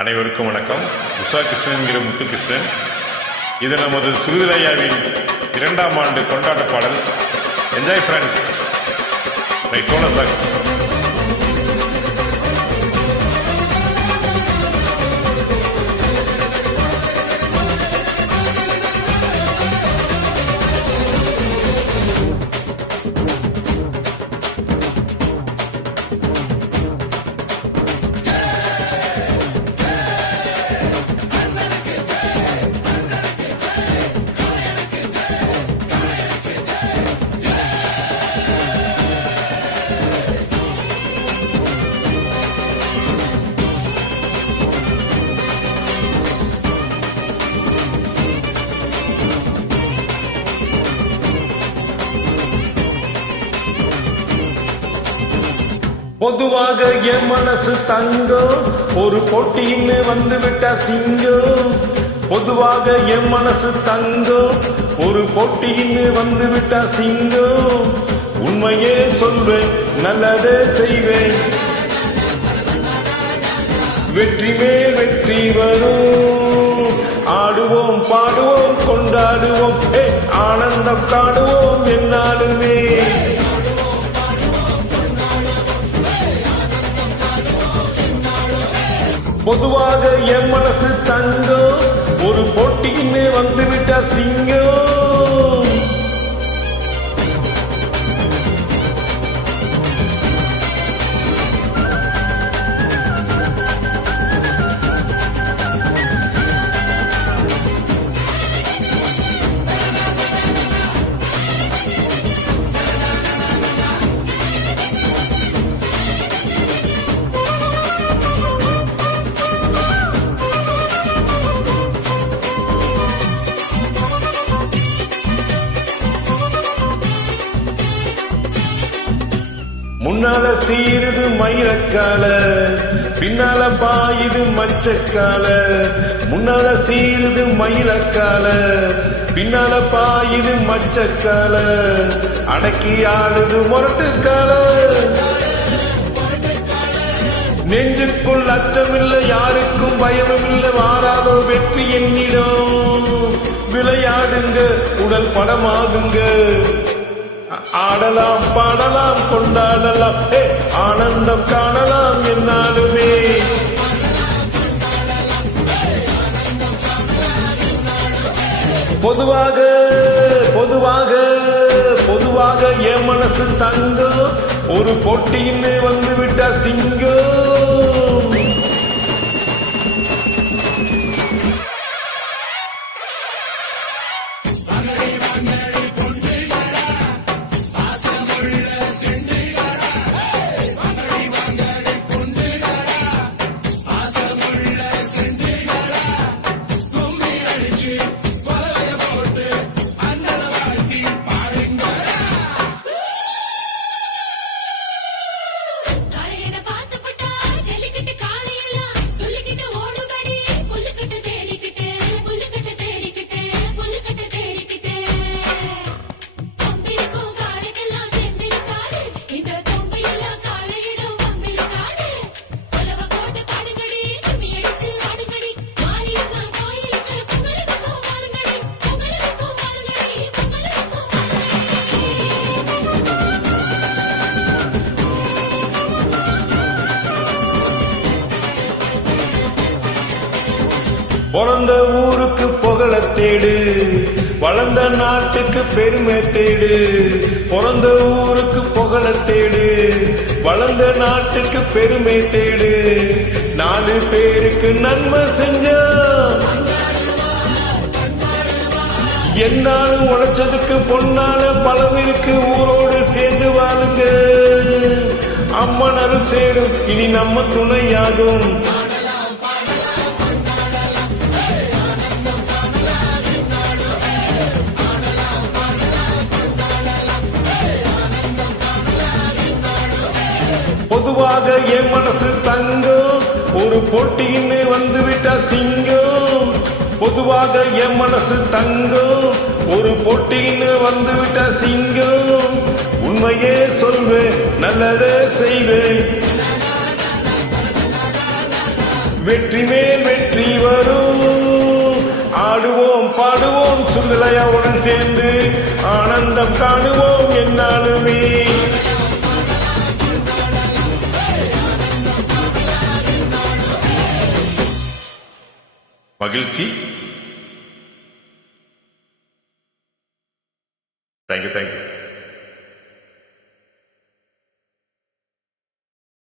அனைவருக்கும் வணக்கம். உஷா கிருஷ்ணன் என்கிற முத்துகிருஷ்ணன். இது நமது சுருதிலையாவின் 2ஆம் ஆண்டு கொண்டாட்ட பாடல். Enjoy friends, my solo socks. பொதுவாக என் மனசு தங்கம், ஒரு போட்டின்னு வந்துவிட்ட சிங்கம். பொதுவாக என் மனசு தங்கம், ஒரு போட்டின்னு வந்துவிட்ட சிங்கம். உண்மையே சொல்வேன், நல்லதே செய்வேன். வெற்றி மேல் வெற்றி வரும். ஆடுவோம் பாடுவோம் கொண்டாடுவோம், ஆனந்தம் காடுவோம் என்னாலுமே. பொதுவாக என் மனசு தங்கம், ஒரு போட்டின்னு வந்துவிட்ட சிங்கம். முன்னால சீருது மயிலக்கால, பின்னால பாயுது மச்சக்கால. முன்னால சீருது மயிலக்கால, பின்னால பாயுது மச்சக்கால. அடக்கி ஆடுது முரட்டுக்கால. நெஞ்சுக்குள் அச்சமில்லை, யாருக்கும் பயமில்லை. வாராதோ வெற்றி என்னிடம். விளையாடுங்க, உடல் படமாகுங்க. ஆடலாம் பாடலாம் கொண்டாடலாம், ஆனந்தம் காணலாம் என்னாலுமே. பொதுவாக பொதுவாக பொதுவாக என் மனசு தங்கம், ஒரு போட்டின்னு வந்துவிட்ட சிங்கம். பிறந்த ஊருக்கு புகழ தேடு, வளர்ந்த நாட்டுக்கு பெருமை தேடு. பிறந்த ஊருக்கு புகழ தேடு, வளர்ந்த நாட்டுக்கு பெருமை தேடு. 4 பேருக்கு நன்மை செஞ்ச, என்னாலும் உழைச்சதுக்கு பொன்னால பலவிற்கு ஊரோடு சேர்ந்து வாழுங்க. அம்மன் அருள் சேரும், இனி நம்ம துணையாகும். பொதுவாக என் மனசு தங்கம், ஒரு போட்டின்னு வந்துவிட்ட சிங்கம். பொதுவாக என் மனசு தங்கம், ஒரு போட்டின்னு வந்துவிட்ட சிங்கம். உண்மையே சொல்வேன், நல்லதே செய்வேன். வெற்றி மேல் வெற்றி வரும். ஆடுவோம் பாடுவோம் சுருதலையாவுடன் சேர்ந்து ஆனந்தம் காணுவோம் என்னாலுமே. மகிழ்ச்சி. தேங்க்யூ.